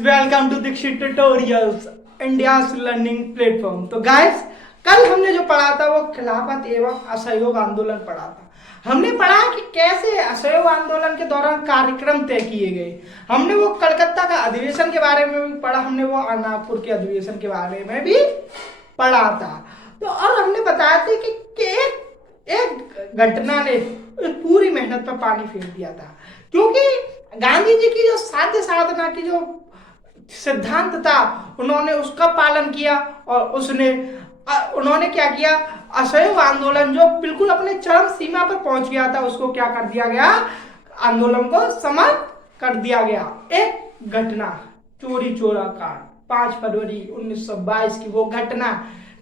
Welcome to Dikshit tutorials, India's learning platform. तो guys, कल हमने जो पढ़ा था वो खिलाफत एवं असहयोग आंदोलन पढ़ा था। हमने पढ़ा कि कैसे असहयोग आंदोलन के दौरान कार्यक्रम तय किए गए। हमने वो कलकत्ता का अधिवेशन के बारे में भी पढ़ा, हमने वो नागपुर के अधिवेशन के बारे में भी पढ़ा था। तो और हमने बताया था कि एक घटना ने पूरी मेहनत पर पानी फेर दिया था, क्योंकि गांधी जी की जो साध्य साधना की जो सिद्धांत था उन्होंने उसका पालन किया और उन्होंने क्या किया, असहयोग आंदोलन जो बिल्कुल अपने चरम सीमा पर पहुंच गया था उसको क्या कर दिया गया, आंदोलन को समाप्त कर दिया गया। एक घटना, चोरी चोरा कांड, 5 फरवरी 1922 की वो घटना,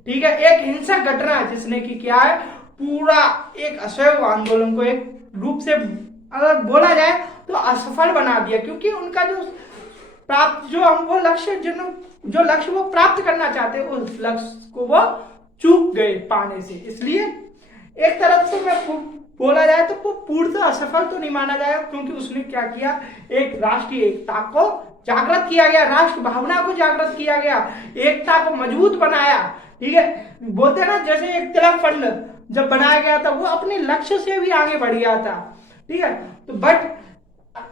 ठीक है, एक हिंसक घटना जिसने की क्या है, पूरा एक असहयोग आंदोलन को एक रूप से अगर बोला जाए तो असफल बना दिया, क्योंकि उनका जो प्राप्त जो हम वो लक्ष्य जो लक्ष्य वो प्राप्त करना चाहते उस लक्ष्य को वो चूक गए पाने से। इसलिए एक तरफ से मैं बोला जाए तो वो पूर्णतः असफल तो नहीं माना जाएगा, क्योंकि उसने क्या किया, एक राष्ट्रीय एकता को जागृत किया गया, राष्ट्र भावना को जागृत किया गया, एकता को मजबूत बनाया। ठीक है, बोलते ना जैसे एक तिलक फंड जब बनाया गया था वो अपने लक्ष्य से भी आगे बढ़ गया था। ठीक है, तो बट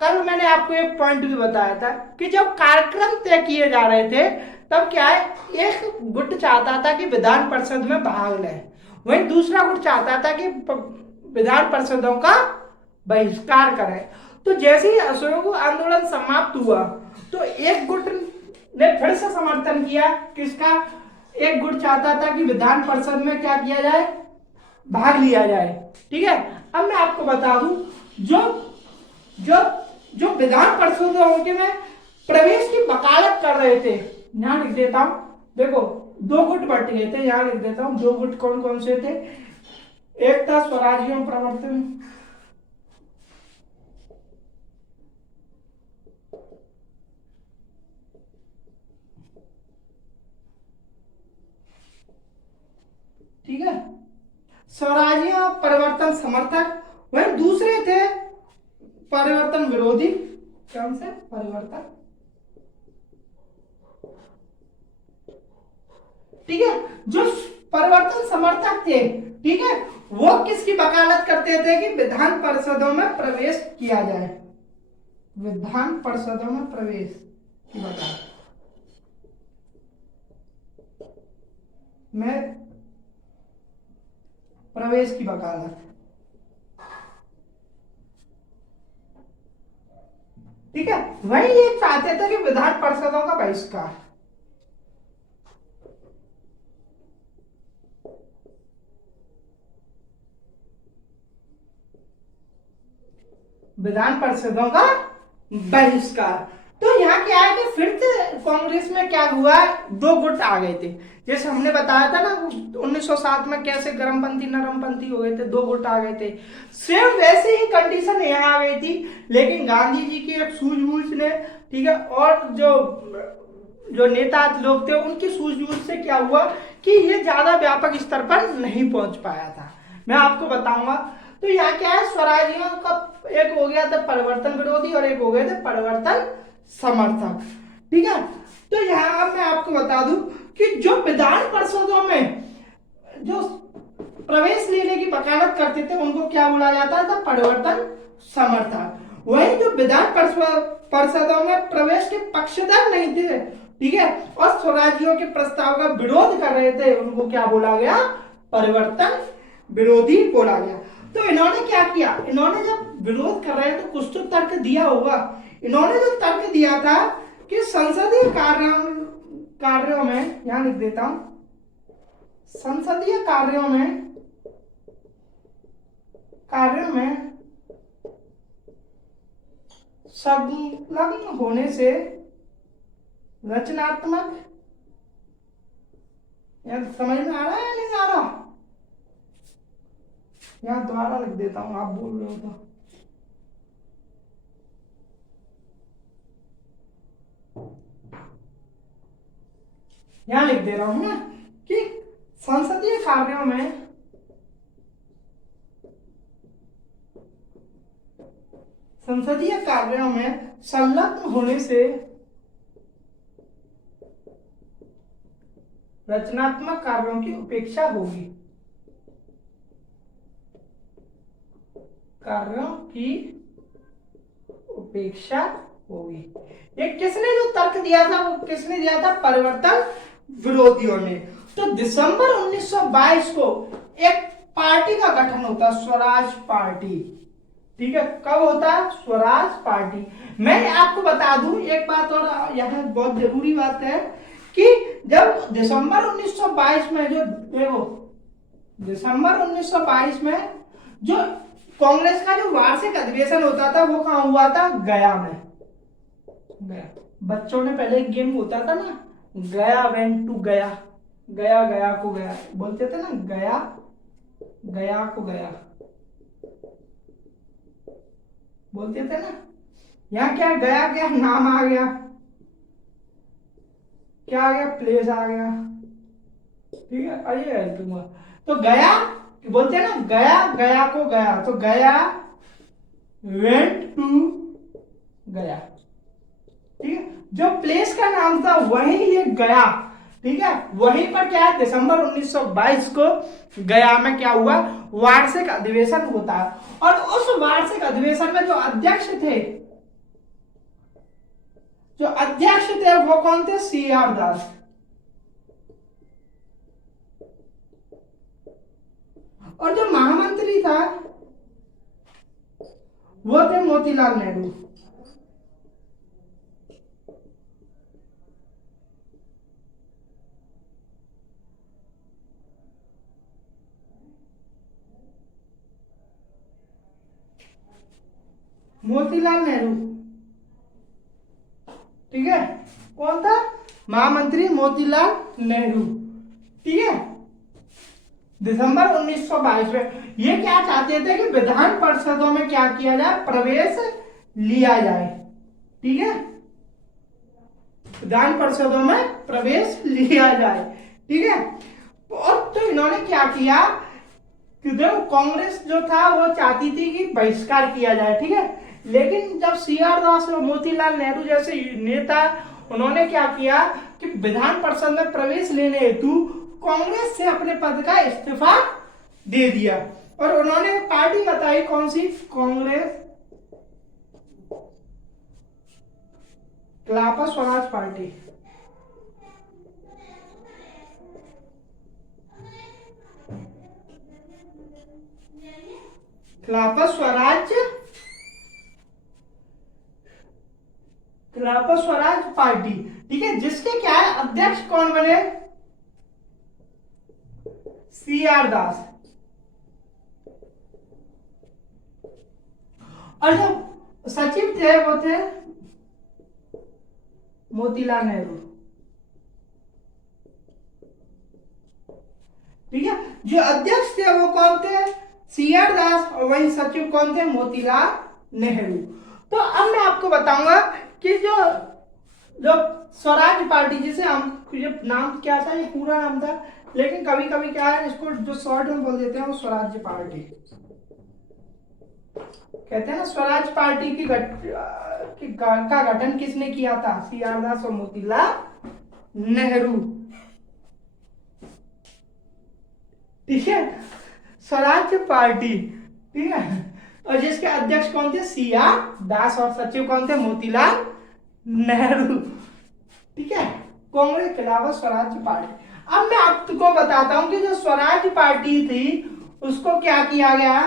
कल मैंने आपको एक पॉइंट भी बताया था कि जब कार्यक्रम तय किए जा रहे थे तब क्या है, एक गुट चाहता था कि विधान परिषद में भाग ले, वहीं दूसरा गुट चाहता था कि विधान परिषदों का बहिष्कार करे। तो जैसे ही असहयोग आंदोलन समाप्त हुआ तो एक गुट ने फिर से समर्थन किया, किसका, एक गुट चाहता था कि विधान परिषद में क्या किया जाए, भाग लिया जाए। ठीक है, अब मैं आपको बता दूं, जो जो जो विधान परिषदों में प्रवेश की वकालत कर रहे थे, यहां लिख देता हूं, देखो 2 गुट बट गए थे, यहां लिख देता हूं 2 गुट कौन कौन से थे। एक था स्वराज एवं प्रवर्तन, ठीक है, स्वराज्य परिवर्तन समर्थक, वहीं दूसरे थे परिवर्तन विरोधी। कौन से परिवर्तन, ठीक है, जो परिवर्तन समर्थक थे, ठीक है, वो किसकी वकालत करते थे कि विधान परिषदों में प्रवेश किया जाए, विधान परिषदों में प्रवेश की वकालत में प्रवेश की वकालत। ठीक है, वही ये चाहते थे कि विधान परिषदों का बहिष्कार। विधान परिषदों का बहिष्कार। तो यहाँ क्या है कि फिर से कांग्रेस में क्या हुआ, 2 गुट आ गए थे। जैसे हमने बताया था ना 1907 में कैसे गर्मपंथी नरमपंथी हो गए थे, 2 गुट आ गए थे, सेम वैसे ही कंडीशन यहाँ आ गई थी। लेकिन गांधी जी की एक सूझबूझ ने, ठीक है, और जो जो नेता लोग थे उनकी सूझबूझ से क्या हुआ कि ये ज्यादा व्यापक स्तर पर नहीं पहुंच पाया था। मैं आपको बताऊंगा। तो यहाँ क्या है, स्वराजियों का एक हो गया था परिवर्तन विरोधी और एक हो गए थे परिवर्तन समर्थक। ठीक है, तो यहाँ मैं आपको बता दूं कि जो विधान परिषदों में जो प्रवेश लेने की वकालत करते थे उनको क्या बोला जाता था, परिवर्तन समर्थक। वहीं जो विधान परिषदों में प्रवेश के पक्षधर नहीं थे, ठीक है, और स्वराज्यों के प्रस्ताव का विरोध कर रहे थे, उनको क्या बोला गया, परिवर्तन विरोधी बोला गया। तो इन्होंने क्या किया, इन्होंने जब विरोध कर रहे हैं तो कुछ तो तर्क दिया होगा। इन्होंने जो तर्क दिया था कि संसदीय कार्यों में, यहां लिख देता हूं, संसदीय कार्यों में संलग्न होने से रचनात्मक, यार समझ में आ रहा है या नहीं आ रहा, यहां दोबारा लिख देता हूं, आप बोल रहे हो तो। यहां लिख दे रहा हूं ना कि संसदीय कार्यों में संलग्न होने से रचनात्मक कार्यों की उपेक्षा होगी, कार्यों की उपेक्षा होगी। ये किसने जो तर्क दिया था, वो किसने दिया था? परिवर्तन विरोधियों ने। तो दिसंबर 1922 को एक पार्टी का गठन होता, स्वराज पार्टी। ठीक है, कब होता है? स्वराज पार्टी। मैं आपको बता दूं एक बात, और यह बहुत जरूरी बात है कि जब दिसंबर 1922 में जो देखो, दिसंबर 1922 में जो कांग्रेस का जो वार्षिक अधिवेशन होता था वो कहाँ हुआ था? गया में। गया, बच्चों ने पहले एक गेम होता था ना, गया वेंट टू गया, गया गया को गया बोलते थे ना, गया गया को गया बोलते थे ना। यहाँ क्या गया, क्या नाम आ गया, क्या आ गया? प्लेस आ गया। ठीक है, आइए तुम। तो गया बोलते हैं ना, गया गया को गया, तो गया वेंट टू गया। ठीक है, जो प्लेस का नाम था वही ये गया। ठीक है, वहीं पर क्या है? दिसंबर 1922 को गया में क्या हुआ? वार्षिक अधिवेशन होता है। और उस वार्षिक अधिवेशन में जो अध्यक्ष थे, वो कौन थे? CR दास। और जो महामंत्री था वो थे मोतीलाल नेहरू। मोतीलाल नेहरू, ठीक है, कौन था? महामंत्री मोतीलाल नेहरू। ठीक है, दिसंबर 1922 में ये क्या चाहते थे कि विधान परिषदों में क्या किया जाए? प्रवेश लिया जाए। ठीक है, विधान परिषदों में प्रवेश लिया जाए। ठीक है, और तो इन्होंने क्या किया कि देखो, कांग्रेस जो था वो चाहती थी कि बहिष्कार किया जाए। ठीक है, लेकिन जब CR दास और मोतीलाल नेहरू जैसे नेता, उन्होंने क्या किया कि विधान परिषद में प्रवेश लेने हेतु कांग्रेस से अपने पद का इस्तीफा दे दिया। और उन्होंने पार्टी बताई, कौन सी? कांग्रेस खिलाफत स्वराज पार्टी। खिलाफत स्वराज पार्टी। ठीक है, जिसके क्या है? अध्यक्ष कौन बने? CR दास। और जो सचिव थे वो थे मोतीलाल नेहरू। ठीक है, जो अध्यक्ष थे वो कौन थे? CR दास। और वही सचिव कौन थे? मोतीलाल नेहरू। तो अब मैं आपको बताऊंगा कि जो जो स्वराज पार्टी, जिसे हम, ये नाम क्या था? ये पूरा नाम था, लेकिन कभी कभी क्या है, इसको जो शॉर्ट में बोल देते हैं वो स्वराज पार्टी कहते हैं ना। स्वराज पार्टी का गठन किसने किया था? CR दास और मोतीलाल नेहरू। ठीक है, स्वराज पार्टी। ठीक है, और जिसके अध्यक्ष कौन थे? CR दास। और सचिव कौन थे? मोतीलाल नेहरू। ठीक है, कांग्रेस के खिलाफ स्वराज पार्टी। अब मैं आपको बताता हूं कि जो स्वराज पार्टी थी उसको क्या किया गया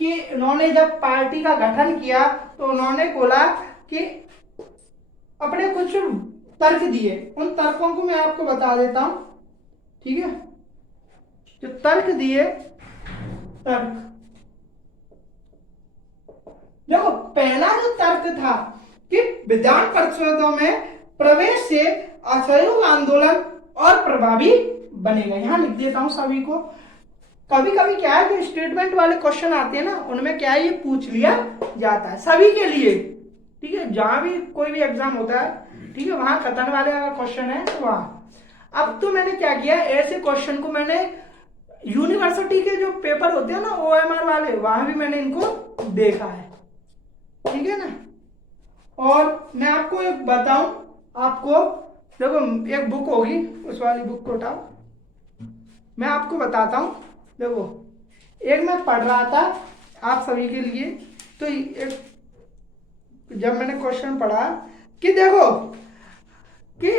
कि उन्होंने जब पार्टी का गठन किया तो उन्होंने बोला कि अपने कुछ तर्क दिए। उन तर्कों को मैं आपको बता देता हूं। ठीक है, जो तर्क दिए, तर्क देखो, पहला जो तर्क था कि विधान परिषदों में प्रवेश से असहयोग आंदोलन और प्रभावी बनेगा। यहां लिख देता हूं सभी को। कभी कभी क्या है, जो स्टेटमेंट वाले क्वेश्चन आते हैं ना, उनमें क्या है, ये पूछ लिया जाता है सभी के लिए। ठीक है, जहां भी कोई भी एग्जाम होता है, ठीक है, वहां कथन वाले अगर क्वेश्चन है तो वहां। अब तो मैंने क्या किया, ऐसे क्वेश्चन को मैंने यूनिवर्सिटी के जो पेपर होते हैं ना, OMR वाले, वहां भी मैंने इनको देखा है। ठीक है ना। और मैं आपको एक बताऊं, आपको देखो, एक बुक होगी, उस वाली बुक को उठाओ। मैं आपको बताता हूँ। देखो, एक मैं पढ़ रहा था आप सभी के लिए, तो एक जब मैंने क्वेश्चन पढ़ा कि देखो कि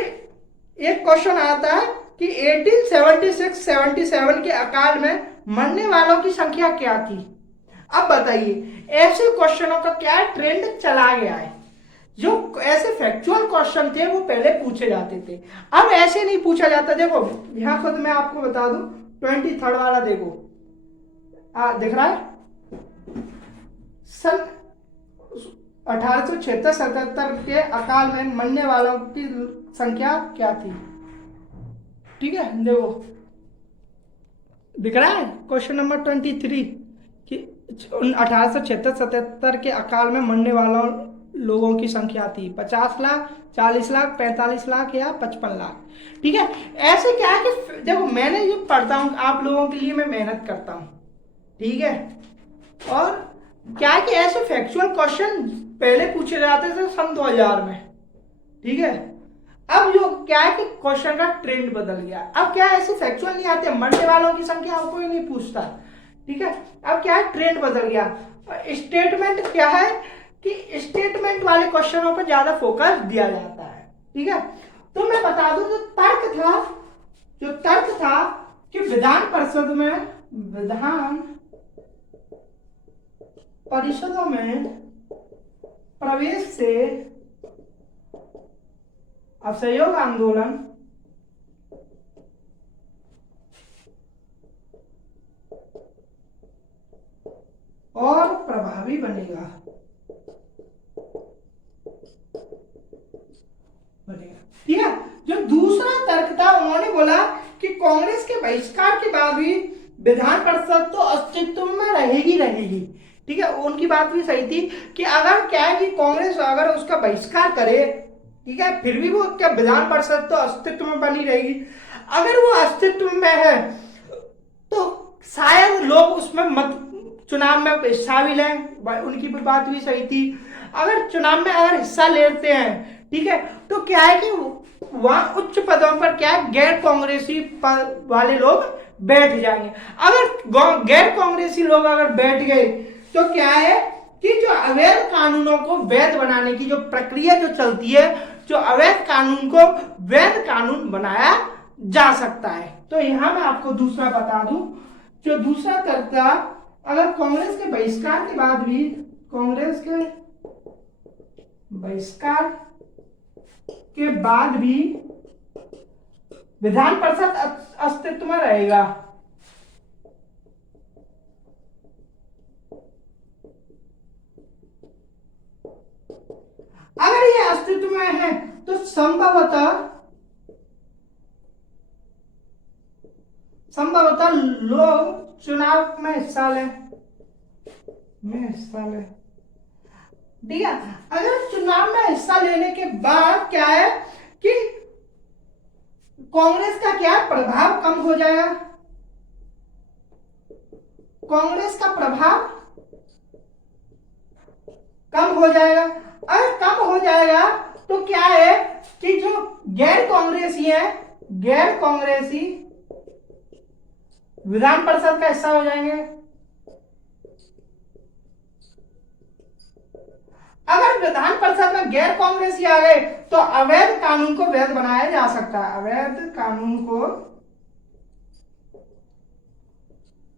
एक क्वेश्चन आता है कि 1876-77 के अकाल में मरने वालों की संख्या क्या थी। अब बताइए, ऐसे क्वेश्चनों का क्या ट्रेंड चला गया है। जो ऐसे फैक्चुअल क्वेश्चन थे वो पहले पूछे जाते थे, अब ऐसे नहीं पूछा जाता। देखो यहां खुद मैं आपको बता दूं, 23 वाला देखो, दिख रहा है, सन 1876-77 के अकाल में मरने वालों की संख्या क्या थी। ठीक है, देखो दिख रहा है क्वेश्चन नंबर 23 कि 1876-77 के अकाल में मरने वालों लोगों की संख्या थी 50 लाख, 40 लाख, 45 लाख या 55 लाख। ठीक है, ऐसे क्या है कि देखो मैंने जो पढ़ता हूं आप लोगों के लिए मैं मेहनत करता हूं। ठीक है, और क्या है कि ऐसे फैक्चुअल क्वेश्चन पहले पूछे जाते थे सन 2000 में। ठीक है, अब जो क्या है कि क्वेश्चन का ट्रेंड बदल गया, अब क्या है ऐसे फैक्चुअल नहीं आते, मरने वालों की संख्या कोई नहीं पूछता। ठीक है, अब क्या है ट्रेंड बदल गया, स्टेटमेंट क्या है कि स्टेटमेंट वाले क्वेश्चनों पर ज्यादा फोकस दिया जाता है। ठीक है, तो मैं बता दूं जो तर्क था कि विधान परिषदों में प्रवेश से असहयोग आंदोलन और प्रभावी बनेगा। ठीक है, जो दूसरा तर्क था उन्होंने बोला कि कांग्रेस के बहिष्कार के बाद भी विधान परिषद तो अस्तित्व में रहेगी। ठीक है, उनकी बात भी सही थी कि अगर क्या है कि कांग्रेस अगर उसका बहिष्कार करे, ठीक है, फिर भी वो क्या विधान परिषद तो अस्तित्व में बनी रहेगी। अगर वो अस्तित्व में है तो शायद लोग उसमें मत चुनाव में हिस्सा भी लें, उनकी भी बात भी सही थी। अगर चुनाव में अगर हिस्सा लेते हैं, ठीक है, तो क्या है कि वहां उच्च पदों पर क्या है गैर कांग्रेसी वाले लोग बैठ जाएंगे। अगर गैर कांग्रेसी लोग अगर बैठ गए तो क्या है कि जो अवैध कानूनों को वैध बनाने की जो प्रक्रिया जो चलती है, जो अवैध कानून को वैध कानून बनाया जा सकता है। तो यहां मैं आपको दूसरा बता दूं, जो दूसरा तर्क था, अगर कांग्रेस के बहिष्कार के बाद भी विधान परिषद अस्तित्व में रहेगा। अगर ये अस्तित्व में है तो संभवतः लोग चुनाव में हिस्सा लें। ठीक है, अगर चुनाव में हिस्सा लेने के बाद क्या है कि कांग्रेस का क्या प्रभाव कम हो जाएगा। कांग्रेस का प्रभाव कम हो जाएगा। अगर कम हो जाएगा तो क्या है कि जो गैर कांग्रेसी विधान परिषद का हिस्सा हो जाएंगे। अगर विधान परिषद में गैर कांग्रेसी आ गए तो अवैध कानून को वैध बनाया जा सकता है। अवैध कानून को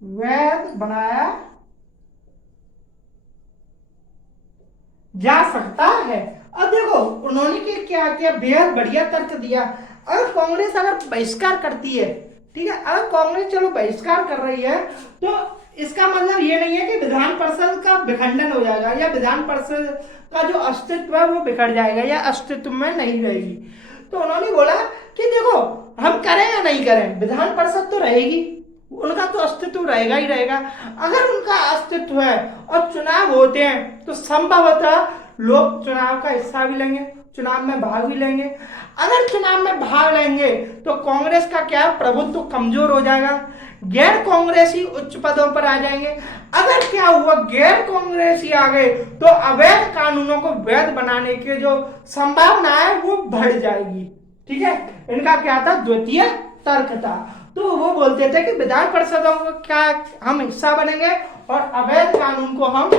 वैध बनाया जा सकता है। अब देखो उन्होंने क्या किया, बेहद बढ़िया तर्क दिया। अगर कांग्रेस अगर बहिष्कार करती है, ठीक है, अगर कांग्रेस चलो बहिष्कार कर रही है तो इसका मतलब ये नहीं है कि विधान परिषद का विखंडन हो जाएगा या विधान परिषद का जो अस्तित्व है वो बिखर जाएगा या अस्तित्व में नहीं रहेगी। तो उन्होंने बोला कि देखो हम करें या नहीं करें, विधान परिषद तो रहेगी, उनका तो अस्तित्व रहेगा ही रहेगा। अगर उनका अस्तित्व है और चुनाव होते हैं तो संभवतः लोग चुनाव का हिस्सा भी लेंगे, चुनाव में भाग भी लेंगे। अगर चुनाव में भाग लेंगे तो कांग्रेस का क्या प्रभुत्व कमजोर हो जाएगा, गैर कांग्रेसी उच्च पदों पर आ जाएंगे। अगर क्या हुआ गैर कांग्रेसी आ गए तो अवैध कानूनों को वैध बनाने की जो संभावना है वो बढ़ जाएगी। ठीक है, इनका क्या था, द्वितीय तर्क था। तो वो बोलते थे कि विधान पार्षदों का क्या हम हिस्सा बनेंगे और अवैध कानून को हम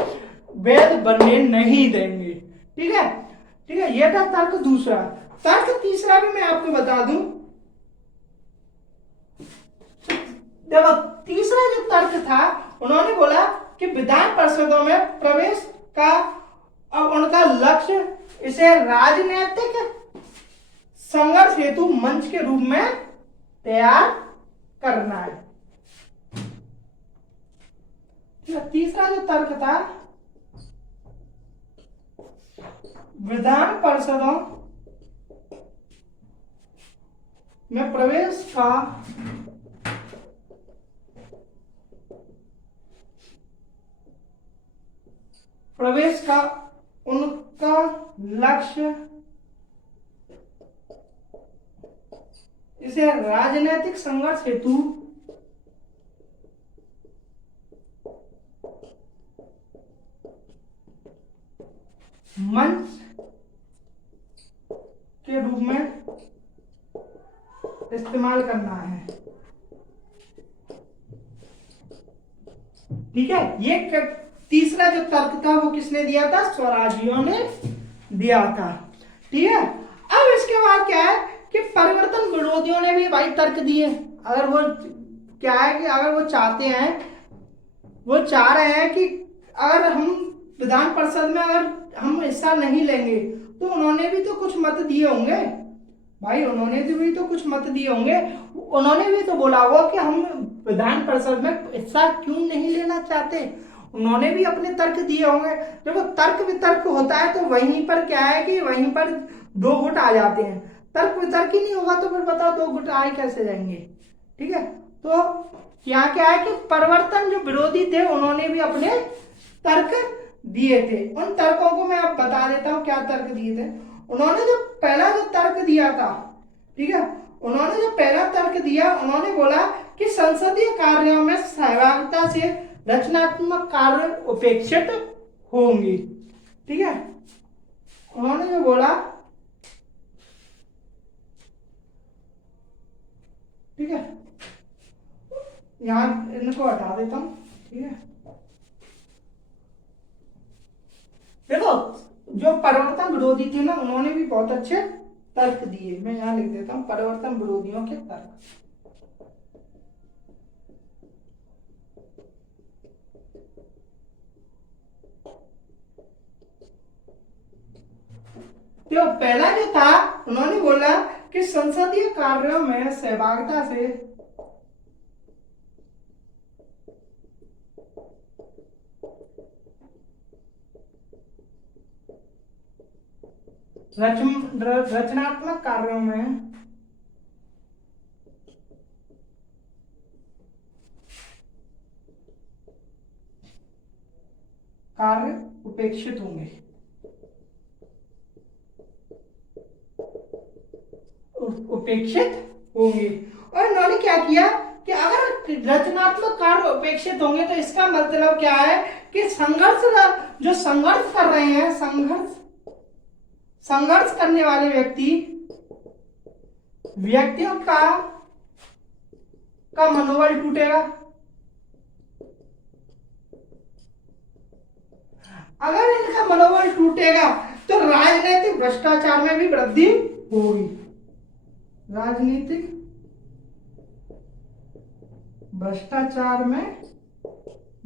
वैध बनने नहीं देंगे। ठीक है, ठीक है, ये था तर्क दूसरा। तर्क तीसरा भी मैं आपको बता दूं। देखो तीसरा जो तर्क था, उन्होंने बोला कि विधान परिषदों में प्रवेश का अब उनका लक्ष्य इसे राजनीतिक संघर्ष हेतु मंच के रूप में तैयार करना है। तीसरा जो तर्क था, विधान परिषदों में प्रवेश का उनका लक्ष्य इसे राजनीतिक संघर्ष हेतु मंच के रूप में इस्तेमाल करना है। ठीक है, ये तीसरा जो तर्क था वो किसने दिया था? स्वराजियों ने दिया था। ठीक है, अब इसके बाद क्या है कि परिवर्तन विरोधियों ने भी भाई तर्क दिए। अगर वो क्या है कि अगर वो चाहते हैं, वो चाह रहे हैं कि अगर हम विधान परिषद में अगर हम हिस्सा नहीं लेंगे तो उन्होंने भी तो कुछ मत दिए होंगे भाई, उन्होंने भी तो कुछ मत दिए होंगे। उन्होंने भी तो बोला होगा कि हम विधान परिषद में हिस्सा क्यों नहीं लेना चाहते। उन्होंने भी अपने तर्क दिए होंगे। देखो तर्क वितर्क होता है तो वहीं पर क्या है कि वहीं पर दो गुट आ जाते हैं। तर्क वितर्क ही नहीं होगा तो फिर बताओ दो गुट आए कैसे जाएंगे। ठीक है, तो यहाँ क्या है कि परिवर्तन जो विरोधी थे उन्होंने भी अपने तर्क दिए थे। उन तर्कों को मैं आप बता देता हूं क्या तर्क दिए थे। उन्होंने जो पहला जो तर्क दिया था, ठीक है, उन्होंने जो पहला तर्क दिया, उन्होंने बोला कि संसदीय कार्यों में सहभागिता से रचनात्मक कार्य उपेक्षित होंगे। ठीक है, उन्होंने जो बोला, ठीक है, यहां इनको हटा देता हूं। ठीक है, देखो जो परिवर्तन विरोधी थे ना, उन्होंने भी बहुत अच्छे तर्क दिए। मैं यहां लिख देता हूं परिवर्तन विरोधियों के तर्क। तो पहला जो था, उन्होंने बोला कि संसदीय कार्यों में सहभागिता से रचनात्मक कार्यों में कार्य उपेक्षित होंगे। उपेक्षित होंगे। और इन्होंने क्या किया कि अगर रचनात्मक कार्य उपेक्षित होंगे तो इसका मतलब क्या है कि जो संघर्ष कर रहे हैं, संघर्ष करने वाले व्यक्तियों का मनोबल टूटेगा। अगर इनका मनोबल टूटेगा तो राजनीतिक भ्रष्टाचार में भी वृद्धि होगी। राजनीतिक भ्रष्टाचार में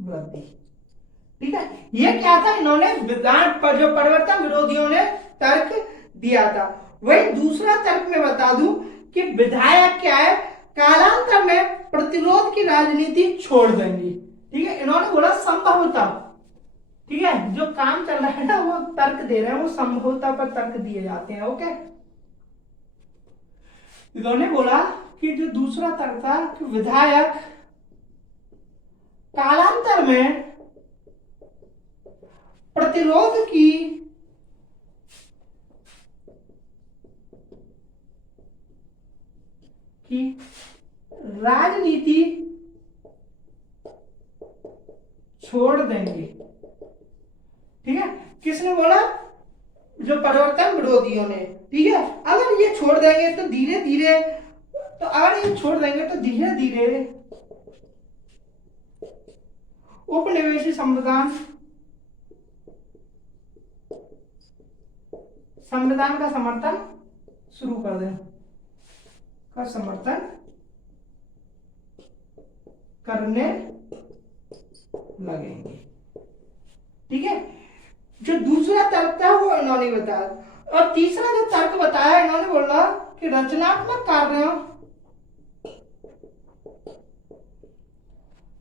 वृद्धि। ठीक है, ये क्या था, इन्होंने विधान पर जो परिवर्तन विरोधियों ने तर्क दिया था। वही दूसरा तर्क में बता दूं कि विधायक क्या है, कालांतर में प्रतिरोध की राजनीति छोड़ देंगे। ठीक है, इन्होंने बोला संभवतः। ठीक है, जो काम चल रहा है ना वो तर्क दे रहे हैं, वो संभवतः पर तर्क दिए जाते हैं। ओके, इन्होंने बोला कि जो दूसरा तर्क था कि विधायक कालांतर में प्रतिरोध की राजनीति छोड़ देंगे। ठीक है, किसने बोला? जो परिवर्तन विरोधियों ने। ठीक है, अगर ये छोड़ देंगे तो धीरे धीरे तो अगर ये छोड़ देंगे तो धीरे धीरे उपनिवेशी संविधान का समर्थन शुरू कर दें, का समर्थन करने लगेंगे। ठीक है, जो दूसरा तर्क था वो इन्होंने बताया, और तीसरा जो तर्क बताया इन्होंने बोला कि रचनात्मक कार्यों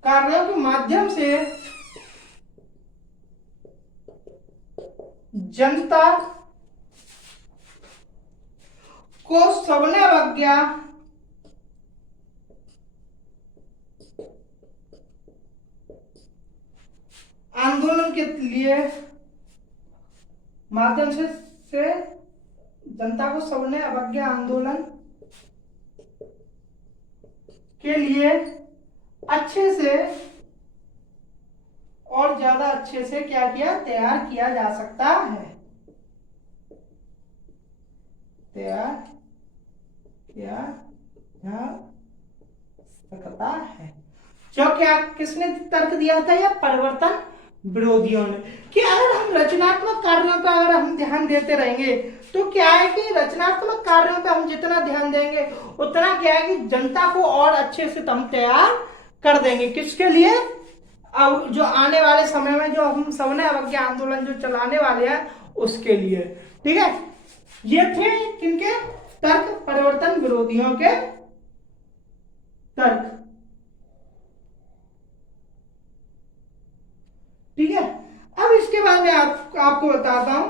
के माध्यम से जनता को सविनय अवज्ञा आंदोलन के लिए माध्यम से जनता को सविनय अवज्ञा आंदोलन के लिए अच्छे से और ज्यादा अच्छे से क्या किया, तैयार किया जा सकता है, तैयार किया जा सकता है। जो क्या किसने तर्क दिया था, या परिवर्तन विरोधियों ने, कि अगर हम रचनात्मक कार्यों पर अगर हम ध्यान देते रहेंगे तो क्या है कि रचनात्मक कार्यों पर हम जितना ध्यान देंगे उतना क्या है कि जनता को और अच्छे से हम तैयार कर देंगे। किसके लिए, अब जो आने वाले समय में जो हम सविनय अवज्ञा आंदोलन जो चलाने वाले हैं उसके लिए। ठीक है, ये थे किनके तर्क, परिवर्तन विरोधियों के तर्क। ठीक है, अब इसके बाद मैं आपको बताता हूं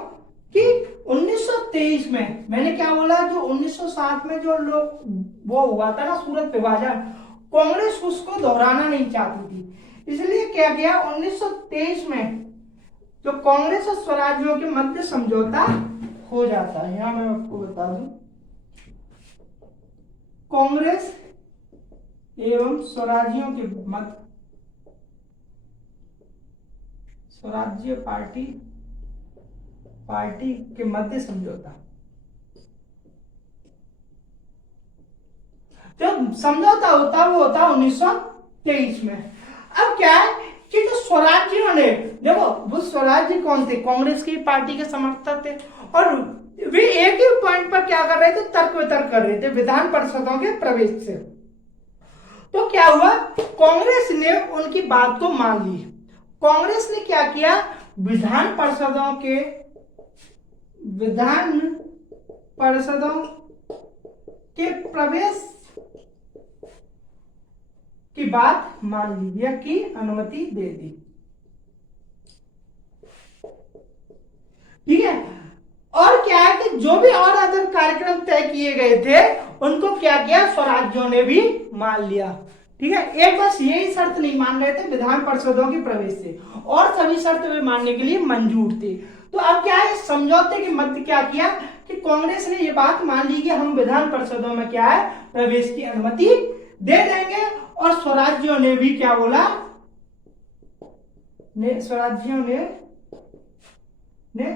कि 1923 में मैंने क्या बोला, जो 1907 में जो लोग वो हुआ था ना सूरत विभाजन, कांग्रेस उसको दोहराना नहीं चाहती थी, इसलिए क्या किया 1923 में जो कांग्रेस और स्वराज्यों के मध्य समझौता हो जाता है। यहां मैं आपको बता दूं, कांग्रेस एवं स्वराज्यों के मध्य, स्वराज्य पार्टी के मध्य समझौता, जो समझौता होता वो होता 1923 में। अब क्या है कि जो स्वराज्यों ने, देखो वो स्वराज्य कौन थे, कांग्रेस की पार्टी के समर्थक थे, और वे एक ही पॉइंट पर क्या कर रहे थे, तर्क वितर्क कर रहे थे विधान परिषदों के प्रवेश से। तो क्या हुआ, कांग्रेस ने उनकी बात को मान ली। कांग्रेस ने क्या किया, विधान परिषदों के प्रवेश की बात मान ली, या की अनुमति दे दी। ठीक है, और क्या है कि जो भी और अदर कार्यक्रम तय किए गए थे उनको क्या किया, स्वराज्यों ने भी मान लिया। ठीक है, एक बस यही शर्त नहीं मान रहे थे विधान परिषदों के प्रवेश से, और सभी शर्त वे मानने के लिए मंजूर थे। तो अब क्या है, समझौते के मध्य क्या किया कि कांग्रेस ने ये बात मान ली कि हम विधान परिषदों में क्या है, प्रवेश की अनुमति दे देंगे, और स्वराज्यों ने भी क्या बोला, स्वराज्यों ने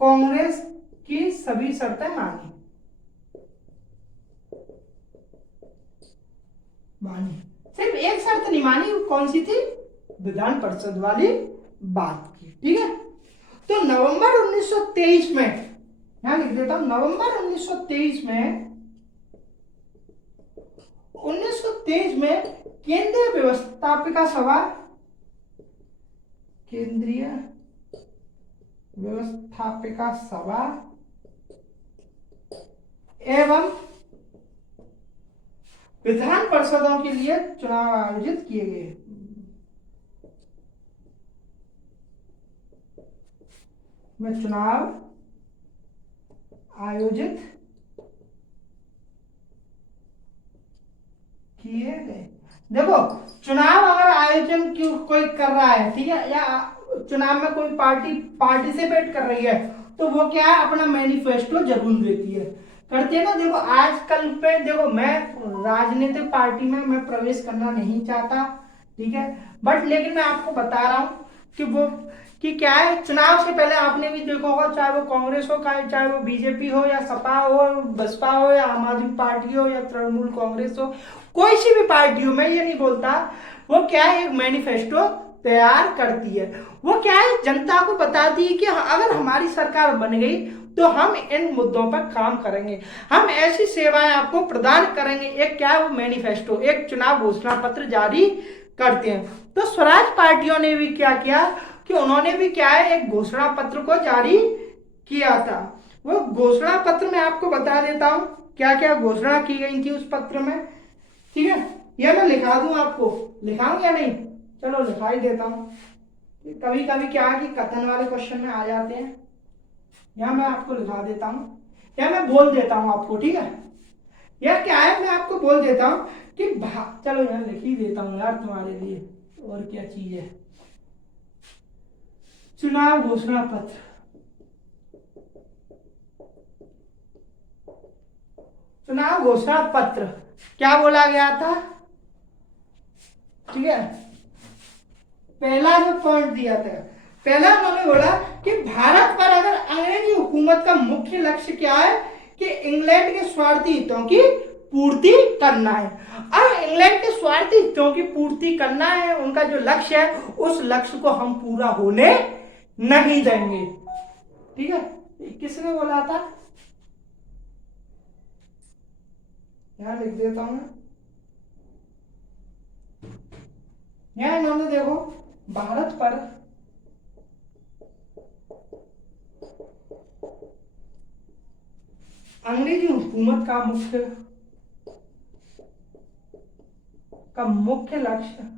कांग्रेस की सभी शर्तें मानी। सिर्फ एक शर्त नहीं मानी, कौन सी थी, विधान परिषद वाली बात की। ठीक है, तो नवंबर 1923 में, यहां लिख देता हूं, नवंबर 1923 में केंद्रीय व्यवस्थापिका सभा एवं विधान परिषदों के लिए चुनाव आयोजित किए गए। चुनाव आयोजित किए गए। देखो, चुनाव अगर आयोजन कोई कर रहा है, ठीक है, या चुनाव में कोई पार्टी पार्टिसिपेट कर रही है, तो वो क्या है, अपना मैनिफेस्टो जरूर देती है, करते हैं ना। देखो आजकल पे देखो, मैं राजनीतिक पार्टी में मैं प्रवेश करना नहीं चाहता, ठीक है, बट लेकिन मैं आपको बता रहा हूं कि वो कि क्या है, चुनाव से पहले आपने भी देखा होगा, चाहे वो कांग्रेस हो, चाहे वो बीजेपी हो, या सपा हो, बसपा हो, या आम आदमी पार्टी हो, या तृणमूल कांग्रेस हो, कोई सी भी पार्टी हो, मैं ये नहीं बोलता, वो क्या है, एक मैनिफेस्टो तैयार करती है। वो क्या है, जनता को बताती है कि अगर हमारी सरकार बन गई तो हम इन मुद्दों पर काम करेंगे, हम ऐसी सेवाएं आपको प्रदान करेंगे। एक क्या है, वो मैनिफेस्टो, एक चुनाव घोषणा पत्र जारी करते हैं। तो स्वराज पार्टियों ने भी क्या किया कि उन्होंने भी क्या है, एक घोषणा पत्र को जारी किया था। वो घोषणा पत्र में आपको बता देता हूं क्या क्या घोषणा की गई थी उस पत्र में, ठीक है। यह मैं लिखा दूं आपको, लिखाऊं या नहीं, चलो लिखा ही देता हूं। कभी कभी क्या है कि कथन वाले क्वेश्चन में आ जाते हैं, यह मैं आपको लिखा देता हूं, या मैं बोल देता हूं आपको, ठीक है। यह क्या है, मैं आपको बोल देता हूं कि चलो यहाँ लिख ही देता हूं यार तुम्हारे लिए, और क्या चीज है। चुनाव घोषणा पत्र, चुनाव घोषणा पत्र क्या बोला गया था, ठीक है। पहला जो पॉइंट दिया था, पहला उन्होंने बोला कि भारत पर अगर अंग्रेजी हुकूमत का मुख्य लक्ष्य क्या है कि इंग्लैंड के स्वार्थी हितों की पूर्ति करना है। अब इंग्लैंड के स्वार्थी हितों की पूर्ति करना है, उनका जो लक्ष्य है, उस लक्ष्य को हम पूरा होने नहीं देंगे, ठीक है। किसने बोला था, यहां लिख देता हूं, यहां इन्होंने देखो, भारत पर अंग्रेजी हुकूमत का मुख्य लक्ष्य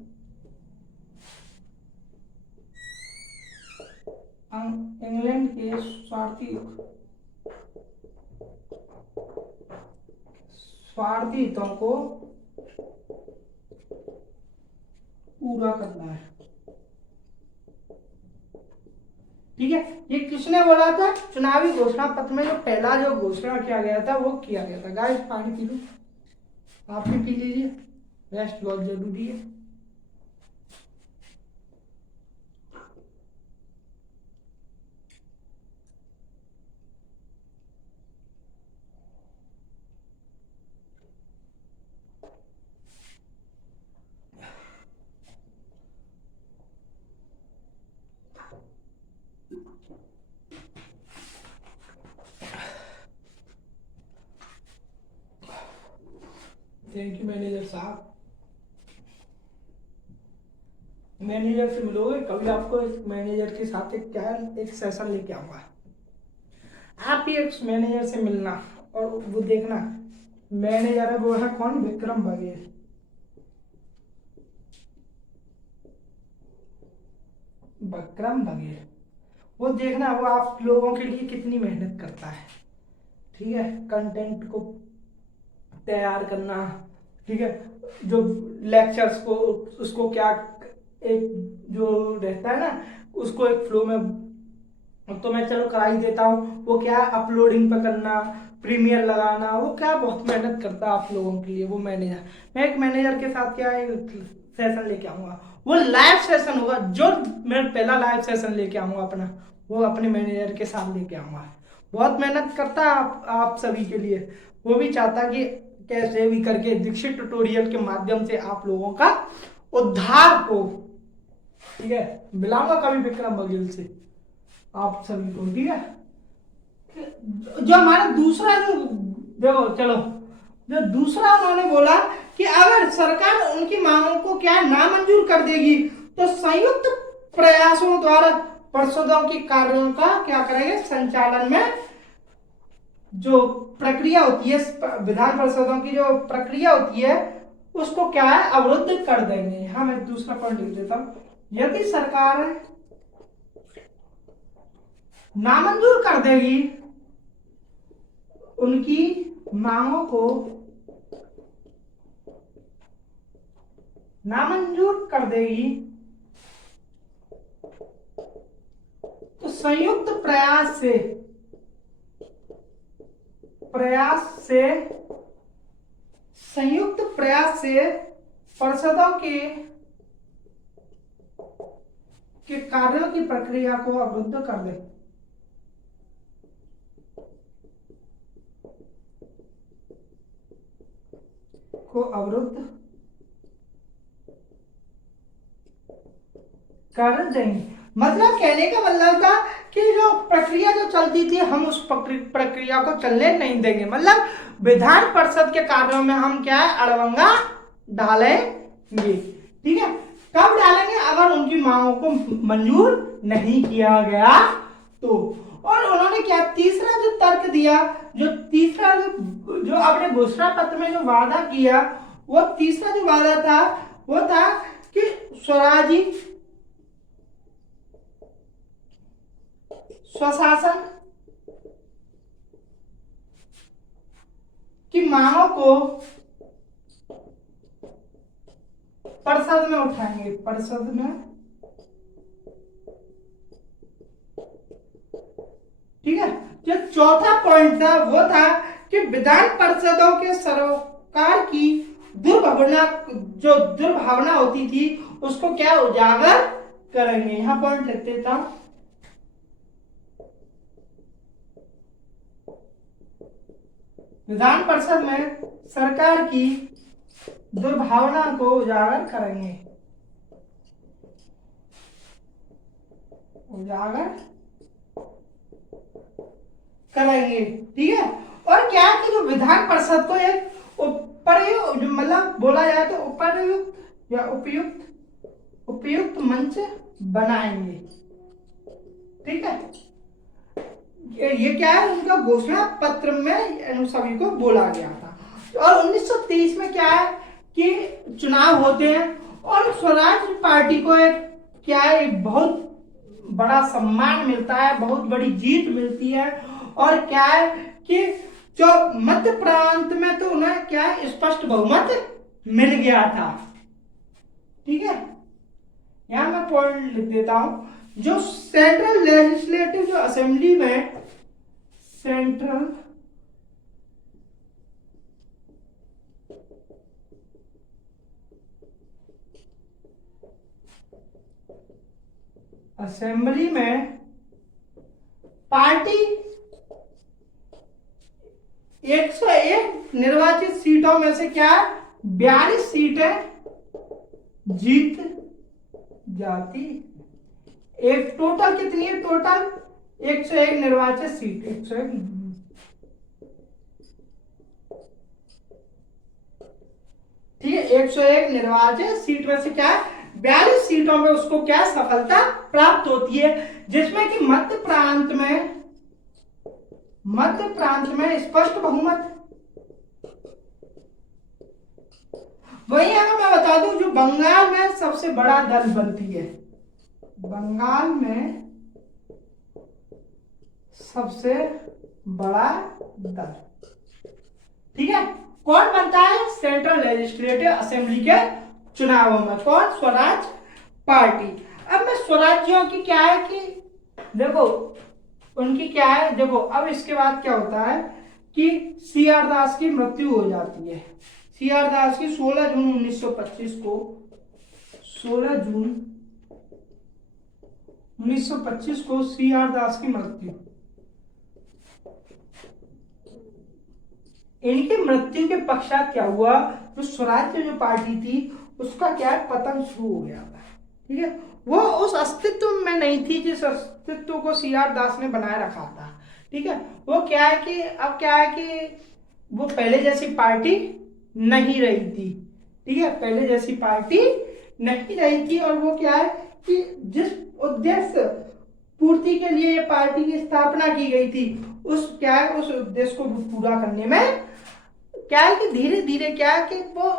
इंग्लैंड के स्वार्थी हितों को पूरा करना है, ठीक है। ये किसने बोला था, चुनावी घोषणा पत्र में जो पहला जो घोषणा किया गया था वो किया गया था। गाइस पानी पी लो, आप भी पी लीजिए, रेस्ट बहुत जरूरी है। थैंक यू मैनेजर साहब, मैनेजर से मिलोगे कभी, आपको एक मैनेजर के साथ एक सेशन लेके आऊंगा, आप भी एक मैनेजर से मिलना और वो देखना। मैनेजर है वो है कौन, विक्रम बघेल, विक्रम बघेल, वो देखना वो आप लोगों के लिए कितनी मेहनत करता है, ठीक है। कंटेंट को तैयार करना, ठीक है, जो लेक्चर्स को उसको क्या एक जो रहता है ना, उसको एक फ्लो में तो मैं चलो करा ही देता हूँ। वो क्या अपलोडिंग पे करना, प्रीमियर लगाना, वो क्या बहुत मेहनत करता है आप लोगों के लिए वो मैनेजर। मैं एक मैनेजर के साथ क्या है सेशन लेके आऊंगा, वो लाइव सेशन होगा, जो मैं पहला लाइव सेशन लेके आऊंगा अपना, वो अपने मैनेजर के साथ लेके आऊंगा। बहुत मेहनत करता है आप सभी के लिए, वो भी चाहता कि कैसे भी करके दीक्षित ट्यूटोरियल के माध्यम से आप लोगों का उद्धार हो, ठीक है। मिलाऊंगा कभी विक्रम बघेल से आप सभी को, ठीक है। जो हमारा दूसरा जो देखो चलो, जो दूसरा उन्होंने बोला कि अगर सरकार उनकी मांगों को क्या नामंजूर कर देगी तो संयुक्त प्रयासों द्वारा परिषदों की कार्यों का क्या करेंगे, संचालन में जो प्रक्रिया होती है, विधान परिषदों की जो प्रक्रिया होती है उसको क्या है, अवरुद्ध कर देंगे। हाँ मैं दूसरा पॉइंट लिख देता हूं, यदि सरकार नामंजूर कर देगी उनकी मांगों को, नामंजूर कर देगी तो संयुक्त प्रयास से परिषदों के के कार्यों की प्रक्रिया को अवरुद्ध कर दे। को अवरुद्ध कर देंगे। मतलब कहने का मतलब था कि जो प्रक्रिया जो चलती थी हम उस प्रक्रिया को चलने नहीं देंगे। मतलब विधान परिषद के कार्यों में हम क्या है अड़वंगा डालेंगे। ठीक है, कब डालेंगे? अगर उनकी मांगों को मंजूर नहीं किया गया तो। और उन्होंने क्या तीसरा जो तर्क दिया, जो तीसरा जो अपने घोषणा पत्र में जो वादा किया, वो तीसरा जो वादा था वो था कि स्वराजी स्वशासन की मांगों को परिषद में उठाएंगे। परिषद में, ठीक है। जो चौथा पॉइंट था वो था कि विधान परिषदों के सरोकार की दुर्भावना होती थी उसको क्या उजागर करेंगे। यहां पॉइंट लिख देता हूं, विधान परिषद में सरकार की दुर्भावना को उजागर करेंगे। उजागर करेंगे, ठीक है। और क्या है कि जो विधान परिषद को एक उपयुक्त, मतलब बोला जाए तो उपयुक्त या उपयुक्त मंच बनाएंगे। ठीक है, ये क्या है उनका घोषणा पत्र में सभी को बोला गया था। और 1923 में क्या है कि चुनाव होते हैं और स्वराज पार्टी को एक क्या है एक बहुत बड़ा सम्मान मिलता है, बहुत बड़ी जीत मिलती है। और क्या है कि जो मध्य प्रांत में तो उन्हें क्या है स्पष्ट बहुमत मिल गया था। ठीक है, यहां मैं पॉइंट लिख देता हूं, जो सेंट्रल लेजिस्लेटिव जो असेंबली में सेंट्रल असेंबली में पार्टी 101 निर्वाचित सीटों में से क्या 42 सीटें जीत जाती। एक टोटल कितनी है? टोटल 101 निर्वाचित सीट, 101, ठीक है। 101 निर्वाचित सीट में से क्या 42 सीटों में उसको क्या सफलता प्राप्त होती है, जिसमें कि मध्य प्रांत में स्पष्ट बहुमत। वही अगर मैं बता दूं जो बंगाल में सबसे बड़ा दल बनती है, बंगाल में सबसे बड़ा दल, ठीक है, कौन बनता है? सेंट्रल लेजिस्लेटिव असेंबली के चुनावों में कौन? स्वराज पार्टी। अब मैं स्वराज्यों की क्या है कि देखो उनकी क्या है, देखो अब इसके बाद क्या होता है कि सीआर दास की मृत्यु हो जाती है। सीआर दास की 16 जून 1925 को, 16 जून 1925 को सीआर दास की मृत्यु। इनकी मृत्यु के पश्चात क्या हुआ, जो स्वराज्य जो पार्टी थी उसका क्या है पतन शुरू हो गया था। ठीक है, वो उस अस्तित्व में नहीं थी जिस अस्तित्व को सीआर दास ने बनाए रखा था। ठीक है, वो क्या है कि अब क्या है कि वो पहले जैसी पार्टी नहीं रही थी। ठीक है, पहले जैसी पार्टी नहीं रही थी और वो क्या है कि जिस उद्देश्य पूर्ति के लिए ये पार्टी की स्थापना की गई थी उस क्या है उस उद्देश्य को पूरा करने में क्या है कि धीरे धीरे क्या है कि वो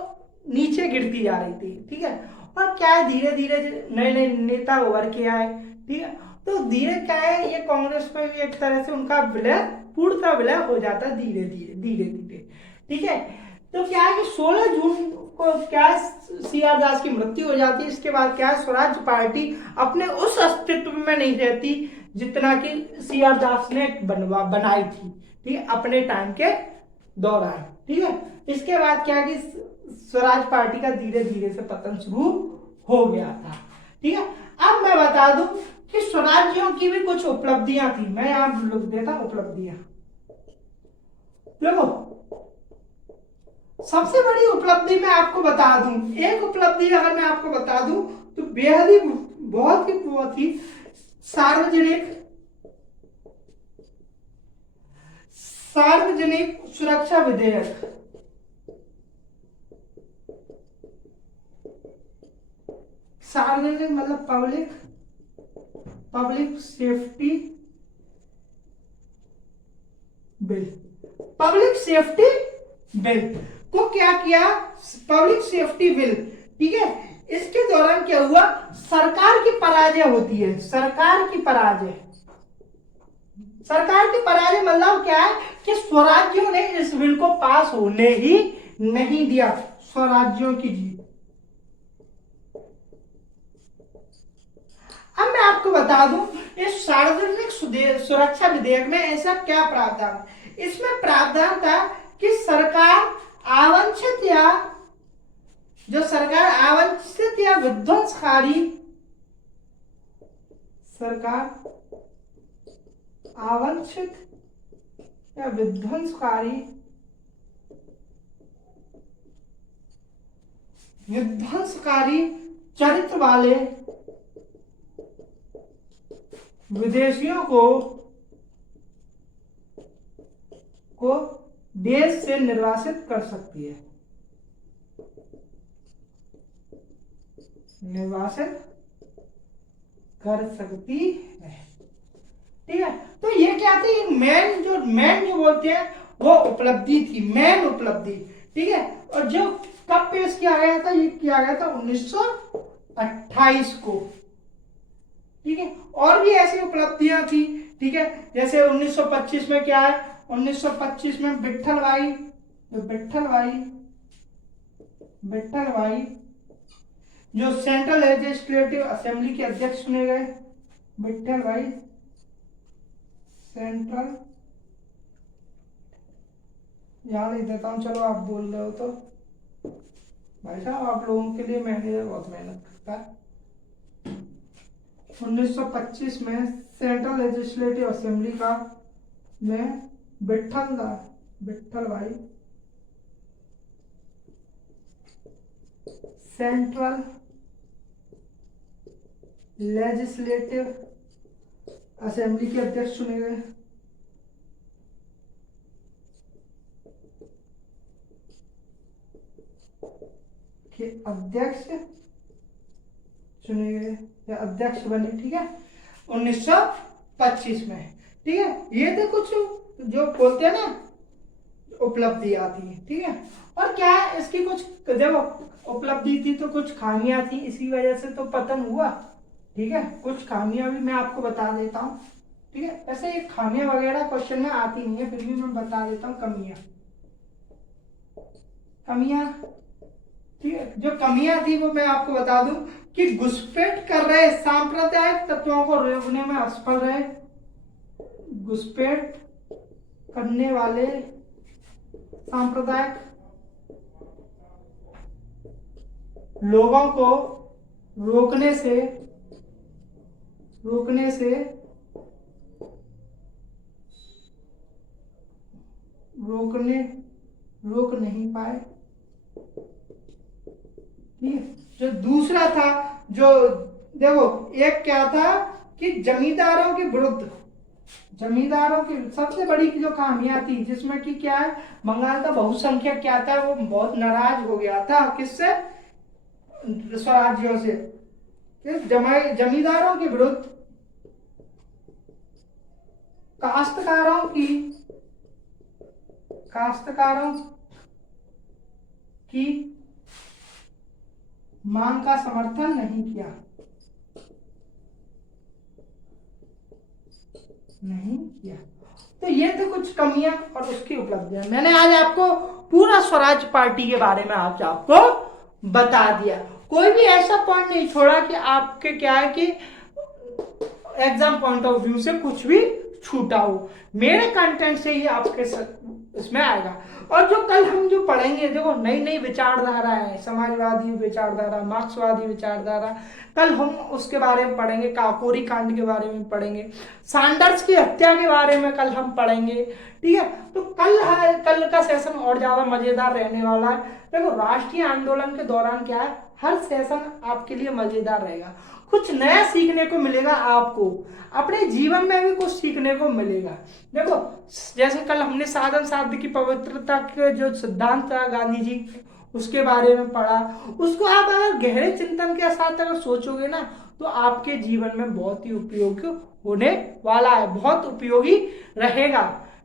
नीचे गिरती जा रही थी। ठीक है, और क्या है धीरे धीरे नए नए नेता उभर के आए। ठीक है, तो धीरे क्या है ये कांग्रेस पर भी एक तरह से उनका विलय, पूर्णतः विलय हो जाता है धीरे धीरे। ठीक है, तो क्या है कि 16 जून को क्या सीआर दास की मृत्यु हो जाती है। इसके बाद क्या है स्वराज पार्टी अपने उस अस्तित्व में नहीं रहती जितना कि सीआर दास ने बनाई थी। ठीक है, अपने टाइम के दौरान। ठीक है, इसके बाद क्या कि स्वराज पार्टी का धीरे धीरे से पतन शुरू हो गया था। ठीक है, अब मैं बता दूं कि स्वराज्यों की भी कुछ उपलब्धियां थी। मैं यहां लिख देता हूं उपलब्धियां। देखो, सबसे बड़ी उपलब्धि मैं आपको बता दूं, एक उपलब्धि अगर मैं आपको बता दूं तो बेहद ही बहुत ही सार्वजनिक सार्वजनिक सुरक्षा विधेयक। सार्वजनिक मतलब public safety bill. Public safety bill को क्या किया, पब्लिक सेफ्टी बिल, ठीक है। इसके दौरान क्या हुआ, सरकार की पराजय होती है, सरकार की पराजय मतलब क्या है कि स्वराज्यों ने इस बिल को पास होने ही नहीं दिया, स्वराज्यों की जीत। अब मैं आपको बता दूं इस सार्वजनिक सुरक्षा विधेयक में ऐसा क्या प्रावधान, इसमें प्रावधान था कि सरकार आवंछित या विध्वंसकारी चरित्र वाले विदेशियों को देश से निर्वासित कर सकती है, ठीक है। तो ये क्या थी, मेन जो बोलते हैं वो उपलब्धि थी, मेन उपलब्धि, ठीक है। और जो कब पेश किया गया था, ये किया गया था 1928 को, ठीक है। और भी ऐसी उपलब्धियां थी, ठीक है। जैसे 1925 में क्या है, 1925 में विट्ठल भाई जो सेंट्रल लेजिस्लेटिव असेंबली के अध्यक्ष चुने गए, विट्ठल भाई सेंट्रल, यहां लिख देता हूं, चलो आप बोल रहे हो तो भाई साहब, आप लोगों के लिए मैनेजर बहुत मेहनत करता है। 1925 में सेंट्रल लेजिस्लेटिव असेंबली का में विट्ठल भाई सेंट्रल लेजिस्लेटिव असेंबली के अध्यक्ष चुने गए, या अध्यक्ष बने, ठीक है, 1925 में, ठीक है। ये थे कुछ जो बोलते हैं ना उपलब्धि आती है, ठीक है। और क्या है, इसकी कुछ देखो उपलब्धि थी तो कुछ खामियां थी, इसी वजह से तो पतन हुआ, ठीक है। कुछ खामियां भी मैं आपको बता देता हूँ, ठीक है। ऐसे ये खामियां वगैरह क्वेश्चन में आती नहीं है, फिर भी मैं बता देता हूँ कमियां, ठीक है। जो कमियां थी वो मैं आपको बता दूं कि घुसपैठ कर रहे सांप्रदायिक तत्वों को रोकने में असफल रहे, घुसपैठ करने वाले सांप्रदायिक लोगों को रोक नहीं पाए, ठीक है। जो दूसरा था, जो देखो एक क्या था कि जमींदारों की सबसे बड़ी जो खामियां थी, जिसमें कि क्या है, बंगाल का बहुसंख्यक क्या था, वो बहुत नाराज हो गया था, किससे, स्वराज्यों से, जमींदारों के विरुद्ध काश्तकारों की मांग का समर्थन नहीं किया, तो ये थे कुछ कमियां और उसकी उपलब्धियां। मैंने आज आपको पूरा स्वराज पार्टी के बारे में आज आपको बता दिया, कोई भी ऐसा पॉइंट नहीं छोड़ा कि आपके क्या है कि एग्जाम पॉइंट ऑफ व्यू से कुछ भी छूटा हो। मेरे कंटेंट से ही आपके उसमें आएगा। और जो कल हम जो पढ़ेंगे, देखो नई नई विचारधारा है, समाजवादी विचारधारा, मार्क्सवादी विचारधारा, कल हम उसके बारे में पढ़ेंगे, काकोरी कांड के बारे में पढ़ेंगे, सैंडर्स की हत्या के बारे में कल हम पढ़ेंगे। ठीक है, तो कल का सेशन और ज्यादा मजेदार रहने वाला है। देखो राष्ट्रीय आंदोलन के दौरान क्या है, हर सेशन आपके लिए मजेदार रहेगा, कुछ नया सीखने को मिलेगा, आपको अपने जीवन में भी कुछ सीखने को मिलेगा। देखो जैसे कल हमने साधन साध्य की पवित्रता के जो सिद्धांत था गांधी जी, उसके बारे में पढ़ा, उसको आप अगर गहरे चिंतन के साथ अगर सोचोगे ना, तो आपके जीवन में बहुत ही उपयोगी होने वाला है, बहुत उपयोगी रहेगा।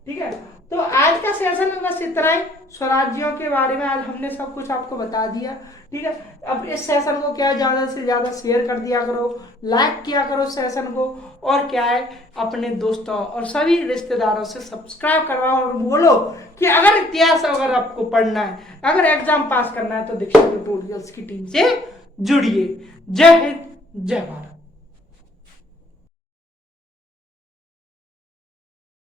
ठीक है, तो आज का सेशन में बस इतना ही, स्वराज्यों के बारे में आज हमने सब कुछ आपको बता दिया। ठीक है, अब इस सेशन को क्या ज्यादा से ज्यादा शेयर कर दिया करो, लाइक किया करो सेशन को, और क्या है अपने दोस्तों और सभी रिश्तेदारों से सब्सक्राइब करवाओ, और बोलो कि अगर इतिहास अगर आपको पढ़ना है, अगर एग्जाम पास करना है, तो दीक्षा ट्यूटोरियल्स की टीम से जुड़िए। जय हिंद, जय भारत।